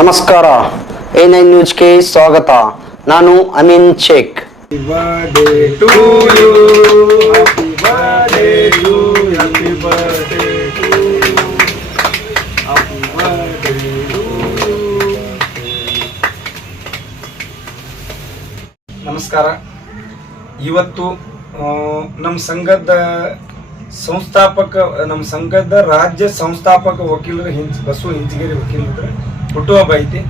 ನಮಸ್ಕಾರ. A nine ನ್ಯೂಸ್ಗೆ ಸ್ವಾಗತ. ನಾನು ಅಮೀನ್ ಶೇಖ್. ನಮಸ್ಕಾರ. ಇವತ್ತು ನಮ್ಮ ಸಂಘದ ಸಂಸ್ಥಾಪಕ ನಮ್ಮ ಸಂಘದ ರಾಜ್ಯ ಸಂಸ್ಥಾಪಕ ವಕೀಲರು ಹಿಂಚ್, ಬಸವ ಹಿಂಚಗೇರಿ ವಕೀಲರ ಹುಟ್ಟುಹಬ್ಬ ಐತಿ.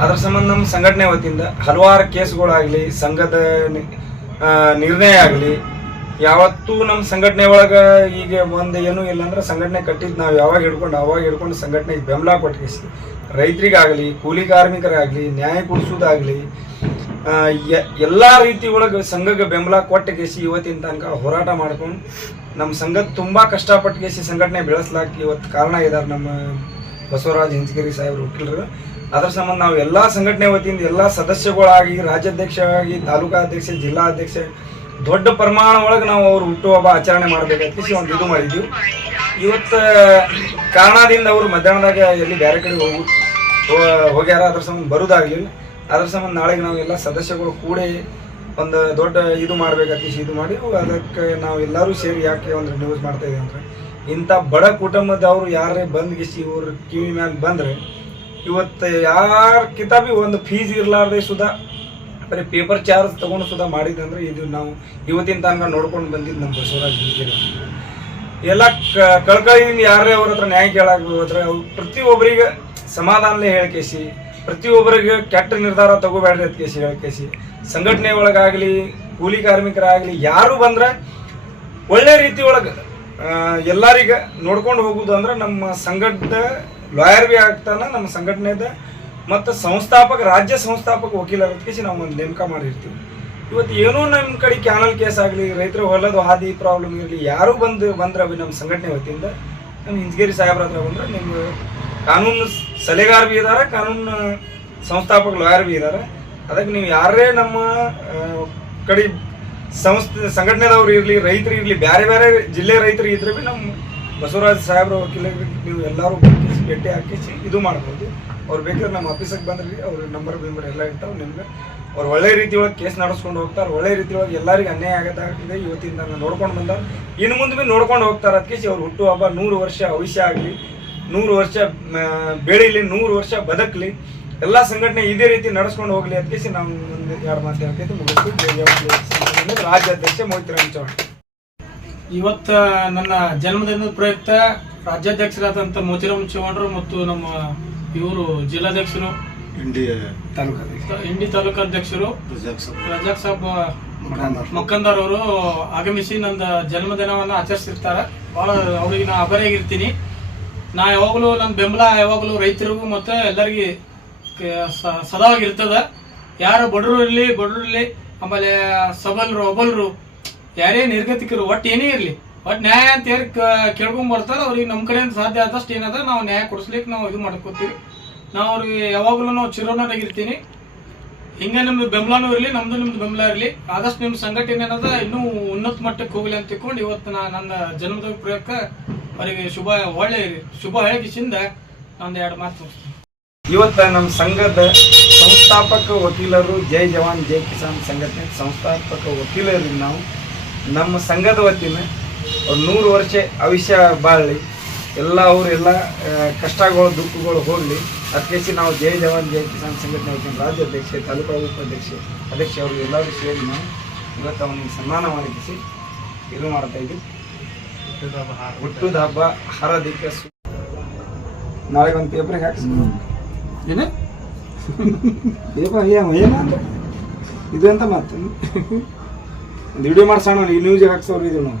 ಅದ್ರ ಸಂಬಂಧ ನಮ್ಮ ಸಂಘಟನೆ ವತಿಯಿಂದ ಹಲವಾರು ಕೇಸ್ಗಳಾಗಲಿ, ಸಂಘದ ನಿರ್ಣಯ ಆಗಲಿ, ಯಾವತ್ತೂ ನಮ್ಮ ಸಂಘಟನೆ ಒಳಗೆ ಈಗ ಒಂದು ಏನೂ ಇಲ್ಲ ಅಂದ್ರೆ ಸಂಘಟನೆ ಕಟ್ಟಿದ್ದು ನಾವು ಯಾವಾಗ ಹಿಡ್ಕೊಂಡು, ಅವಾಗ ಹಿಡ್ಕೊಂಡು ಸಂಘಟನೆಗೆ ಬೆಂಬಲ ಕೊಟ್ಟಿಸಿ ರೈತರಿಗಾಗಲಿ, ಕೂಲಿ ಕಾರ್ಮಿಕರಾಗಲಿ, ನ್ಯಾಯ ಕೊಡಿಸೋದಾಗಲಿ ಎಲ್ಲ ರೀತಿ ಒಳಗೆ ಸಂಘಕ್ಕೆ ಬೆಂಬಲ ಕೊಟ್ಟ ಕೇಸಿ ಇವತ್ತಿನ ತನಕ ಹೋರಾಟ ಮಾಡ್ಕೊಂಡು ನಮ್ಮ ಸಂಘದ ತುಂಬ ಕಷ್ಟಪಟ್ಟು ಕೇಸಿ ಸಂಘಟನೆ ಬೆಳೆಸ್ಲಾಕ ಇವತ್ತು ಕಾರಣ ಇದ್ದಾರೆ ನಮ್ಮ ಬಸವರಾಜ್ ಇಂಚಗಿರಿ ಸಾಹೇಬ್ರು ವಕೀಲರು. ಅದರ ಸಂಬಂಧ ನಾವು ಎಲ್ಲ ಸಂಘಟನೆ ವತಿಯಿಂದ ಎಲ್ಲ ಸದಸ್ಯಗಳಾಗಿ ರಾಜ್ಯಾಧ್ಯಕ್ಷ ಆಗಿ ತಾಲೂಕಾ ಅಧ್ಯಕ್ಷ, ಜಿಲ್ಲಾ ಅಧ್ಯಕ್ಷ ದೊಡ್ಡ ಪ್ರಮಾಣ ಒಳಗೆ ನಾವು ಅವ್ರು ಹುಟ್ಟುಹಬ್ಬ ಆಚರಣೆ ಮಾಡಬೇಕಂತ ಒಂದು ಇದು ಮಾಡಿದ್ವಿ. ಇವತ್ತು ಕಾರಣದಿಂದ ಅವರು ಮಧ್ಯಾಹ್ನದಾಗ ಎಲ್ಲಿ ಬೇರೆ ಕಡೆ ಹೋಗು ಹೋಗ್ಯಾರ, ಅದ್ರ ಸಂಬಂಧ ಬರೋದಾಗ್ಲಿ ಅದ್ರ ಸಂಬಂಧ ನಾಳೆಗೆ ನಾವು ಎಲ್ಲ ಸದಸ್ಯಗಳು ಕೂಡಿ ಒಂದು ದೊಡ್ಡ ಇದು ಮಾಡ್ಬೇಕಂತ ಇದು ಮಾಡಿ ಅದಕ್ಕೆ ನಾವು ಎಲ್ಲರೂ ಸೇರಿ ಯಾಕೆ ಒಂದು ನ್ಯೂಸ್ ಮಾಡ್ತಾ ಇದೀವಿ ಅಂದ್ರೆ, ಇಂಥ ಬಡ ಕುಟುಂಬದವ್ರು ಯಾರೇ ಬಂದ್ಗಿಸಿ ಇವ್ರ ಕಿವಿ ಮ್ಯಾಲೆ ಬಂದ್ರೆ, ಇವತ್ತು ಯಾರ ಕಿತಾಬಿ ಒಂದು ಫೀಸ್ ಇರಲಾರ್ದೆ ಸುಧಾ ಬರೀ ಪೇಪರ್ ಚಾರ್ಜ್ ತಗೊಂಡು ಸುಧಾ ಮಾಡಿದಂದ್ರೆ ಇದು ನಾವು ಇವತ್ತಿನ ತನಕ ನೋಡ್ಕೊಂಡು ಬಂದಿದ್ದು ನಮ್ಮ ಬಸವರಾಜ್ ಬಿಜೆಪಿ ಎಲ್ಲ ಕ- ಕಳ್ಕಳಿಯಿಂದ ಯಾರೇ ಅವ್ರ ಹತ್ರ ನ್ಯಾಯ ಕೇಳಾಕ ಹೋದ್ರೆ ಅವ್ರು ಪ್ರತಿಯೊಬ್ಬರಿಗೆ ಸಮಾಧಾನಲೇ ಹೇಳ್ಕೇಸಿ ಪ್ರತಿಯೊಬ್ಬರಿಗೆ ಕೆಟ್ಟ ನಿರ್ಧಾರ ತಗೋಬೇಡ್ರಿ ಅಂತ ಕೇಸಿ ಸಿ ಸಂಘಟನೆ ಒಳಗಾಗಲಿ, ಕೂಲಿ ಕಾರ್ಮಿಕರಾಗಲಿ, ಯಾರು ಬಂದ್ರೆ ಒಳ್ಳೆ ರೀತಿ ಒಳಗೆ ಎಲ್ಲರಿಗ ನೋಡ್ಕೊಂಡು ಹೋಗುದು ಅಂದ್ರೆ ನಮ್ಮ ಸಂಘಟ ಲಾಯರ್ ಬಿ ಆಗ್ತಾನ, ನಮ್ಮ ಸಂಘಟನೆದ ಮತ್ತು ಸಂಸ್ಥಾಪಕ, ರಾಜ್ಯ ಸಂಸ್ಥಾಪಕ ವಕೀಲರ ಕೇಸಿ ನಾವು ಒಂದು ನೇಮಕ ಮಾಡಿರ್ತೀವಿ. ಇವತ್ತು ಏನೋ ನಮ್ಮ ಕಡೆ ಕ್ಯಾನಲ್ ಕೇಸ್ ಆಗಲಿ, ರೈತರ ಹೊಲದ ಹಾದಿ ಪ್ರಾಬ್ಲಮ್ ಇರಲಿ, ಯಾರು ಬಂದು ಬಂದ್ರೆ ಅವು ನಮ್ಮ ಸಂಘಟನೆ ವತಿಯಿಂದ ನಮ್ಮ ಹಿಂಜಗೇರಿ ಸಾಹೇಬ್ರ ಹತ್ರ ಬಂದ್ರೆ ನಿಮ್ಗೆ ಕಾನೂನು ಸಲಹೆಗಾರ ಬಿ ಇದಾರೆ, ಕಾನೂನು ಸಂಸ್ಥಾಪಕ ಲಾಯರ್ ಬಿ ಇದ್ದಾರೆ ಅದಕ್ಕೆ ನೀವು ಯಾರೇ ನಮ್ಮ ಕಡೆ ಸಂಸ್ಥೆ, ಸಂಘಟನೆದವ್ರು ಇರಲಿ, ರೈತರು ಇರಲಿ ಬೇರೆ ಬೇರೆ ಜಿಲ್ಲೆ ರೈತರು ಇದ್ರೆ ಬಿ ನಮ್ಮ ಬಸವರಾಜ್ ಸಾಹೇಬ್ರ ವಕೀಲರಿಗೆ ನೀವು ಎಲ್ಲರೂ ಭೇಟಿ ಹಾಕಿಸಿ ಇದು ಮಾಡ್ಬೋದು. ಅವ್ರು ಬೇಕಾದ್ರೆ ನಮ್ಮ ಆಫೀಸಿಗೆ ಬಂದ್ರಿ, ಅವ್ರ ನಂಬರ್ ಬಿಂಬರ್ ಎಲ್ಲ ಇರ್ತಾವೆ ನಿಮ್ಗೆ. ಅವ್ರು ಒಳ್ಳೆ ರೀತಿ ಒಳಗೆ ಕೇಸ್ ನಡೆಸ್ಕೊಂಡು ಹೋಗ್ತಾರೆ, ಒಳ್ಳೆ ರೀತಿ ಒಳಗೆ ಎಲ್ಲರಿಗೂ ಅನ್ಯಾಯ ಆಗದಾಗಿದೆ ಇವತ್ತಿಂದ ನೋಡ್ಕೊಂಡು ಬಂದವ್ರು. ಇನ್ನು ಮುಂದೆ ಭೀ ನೋಡ್ಕೊಂಡು ಹೋಗ್ತಾರೆ. ಅದಕ್ಕೆ ಅವ್ರು ಹುಟ್ಟು ಹಬ್ಬ, ನೂರು ವರ್ಷ ಅವಶ್ಯ ಆಗಲಿ ನೂರು ವರ್ಷ ಬೆಳೀಲಿ ನೂರು ವರ್ಷ ಬದುಕಲಿ. ಎಲ್ಲ ಸಂಘಟನೆ ಇದೇ ರೀತಿ ನಡೆಸ್ಕೊಂಡು ಹೋಗ್ಲಿ ಅದಕ್ಕೆ ನಾವು ಒಂದು ಎರಡು ಮಾತು ಹೇಳ್ತೈತಿ ಮುಗಿಸ್ತೀವಿ ರಾಜ್ಯಾಧ್ಯಕ್ಷ ಮೋಹಿತರಾಮ್ ಚೌಹಾಣ್. ಇವತ್ತು ನನ್ನ ಜನ್ಮದಿನದ ಪ್ರಯುಕ್ತ ರಾಜ್ಯಾಧ್ಯಕ್ಷರಾದಂಥ ಮೋತಿರಾಮ್ ಚೌಹಾಣ್ರು ಮತ್ತು ನಮ್ಮ ಇವರು ಜಿಲ್ಲಾಧ್ಯಕ್ಷರು ತಾಲೂಕು ಇಂಡಿ ತಾಲೂಕಾಧ್ಯಕ್ಷರು ರಜಾಕ್ ಸಾಬ್ ಮಕ್ಕಂದರ್ ಅವರು ಆಗಮಿಸಿ ನನ್ನ ಜನ್ಮದಿನವನ್ನು ಆಚರಿಸಿರ್ತಾರೆ. ಬಹಳ ಅವ್ರಿಗೆ ನಾನು ಅಭರಿಯಾಗಿರ್ತೀನಿ. ನಾ ಯಾವಾಗಲೂ ನನ್ನ ಬೆಂಬಲ ಯಾವಾಗಲೂ ರೈತರಿಗೂ ಮತ್ತು ಎಲ್ಲರಿಗೆ ಸದಾವಾಗಿರ್ತದೆ ಯಾರು ಬಡರು ಇರಲಿ ಬಡವರು ಇರಲಿ, ಆಮೇಲೆ ಸಬಲರು ಒಬಲರು ಯಾರೇ ನಿರ್ಗತಿಕರು ಒಟ್ಟು ಏನೇ ಇರಲಿ ಒಟ್ಟು ನ್ಯಾಯ ಅಂತ ಯಾರು ಕೇಳ್ಕೊಂಡ್ ಬರ್ತಾರ ಅವ್ರಿಗೆ ನಮ್ಮ ಕಡೆಯಿಂದ ಸಾಧ್ಯ ಆದಷ್ಟು ಏನದ ನಾವು ನ್ಯಾಯ ಕೊಡಿಸ್ಲಿಕ್ಕೆ ನಾವು ಇದು ಮಾಡ್ಕೋತೀವಿ. ನಾವು ಅವ್ರಿಗೆ ಯಾವಾಗಲೂ ನಾವು ಚಿರೋನಾಗಿರ್ತೀನಿ ಹಿಂಗೆ ನಿಮ್ದು ಬೆಂಬಲನೂ ಇರಲಿ, ನಮ್ದು ನಿಮ್ದು ಬೆಂಬಲ ಇರಲಿ. ಆದಷ್ಟು ನಿಮ್ಮ ಸಂಘಟನೆ ಏನದ ಇನ್ನೂ ಉನ್ನತ ಮಟ್ಟಕ್ಕೆ ಹೋಗ್ಲಿ ಅಂತ ತಿಳ್ಕೊಂಡು ಇವತ್ತು ನಾ ನನ್ನ ಜನ್ಮದ ಪ್ರಯುಕ್ತ ಅವರಿಗೆ ಶುಭ, ಒಳ್ಳೆ ಶುಭ ಹೇಳಿಕಿಸಿಂದ ಒಂದು ಎರಡು ಮಾತು ಇವತ್ತು ನಮ್ಮ ಸಂಘದ ಸಂಸ್ಥಾಪಕ ವಕೀಲರು ಜೈ ಜವಾನ್, ಜೈ ಕಿಸಾನ್ ಸಂಘಟನೆ ಸಂಸ್ಥಾಪಕ ವಕೀಲರಿಗೆ ನಾವು ನಮ್ಮ ಸಂಘದ ವತಿನ ನೂರು ವರ್ಷ ಆಯುಷ್ಯ ಬಾಳಲಿ ಎಲ್ಲ ಅವರು ಎಲ್ಲ ಕಷ್ಟಗಳು, ದುಃಖಗಳು ಹೋಗಲಿ. ಅದಕ್ಕೆ ನಾವು ಜೈ ಜವಾನ್, ಜೈ ಕಿಸಾನ್ ಸಂಘಟನೆ ರಾಜ್ಯಾಧ್ಯಕ್ಷೆ ತಾಲೂಕಾ ಉಪಾಧ್ಯಕ್ಷೆ ಅಧ್ಯಕ್ಷ ಅವರು ಎಲ್ಲರೂ ಸೇರಿ ನಾವು ಇವತ್ತು ಅವನಿಗೆ ಸನ್ಮಾನ ಮಾಡಿಸಿ ಇದು ಮಾಡ್ತಾ ಇದ್ವಿ. ಹುಟ್ಟುದ ಹಬ್ಬ ಹಾರದಿಕ್ಕ ನಾಳೆ ಒಂದು ಪೇಪರ್ಗೆ ಹಾಕಿಸ್ಬೋದು ಏನು? ಪೇಪರ್ ಏನು ಏನಂದ್ರೆ ಇದು ಎಂತ ಮಾತು? ಒಂದು ವಿಡಿಯೋ ಮಾಡ್ಸೋಣ ಈ ನ್ಯೂಸಿಗೆ ಹಾಕ್ಸೋರು ಇದು ನಾವು.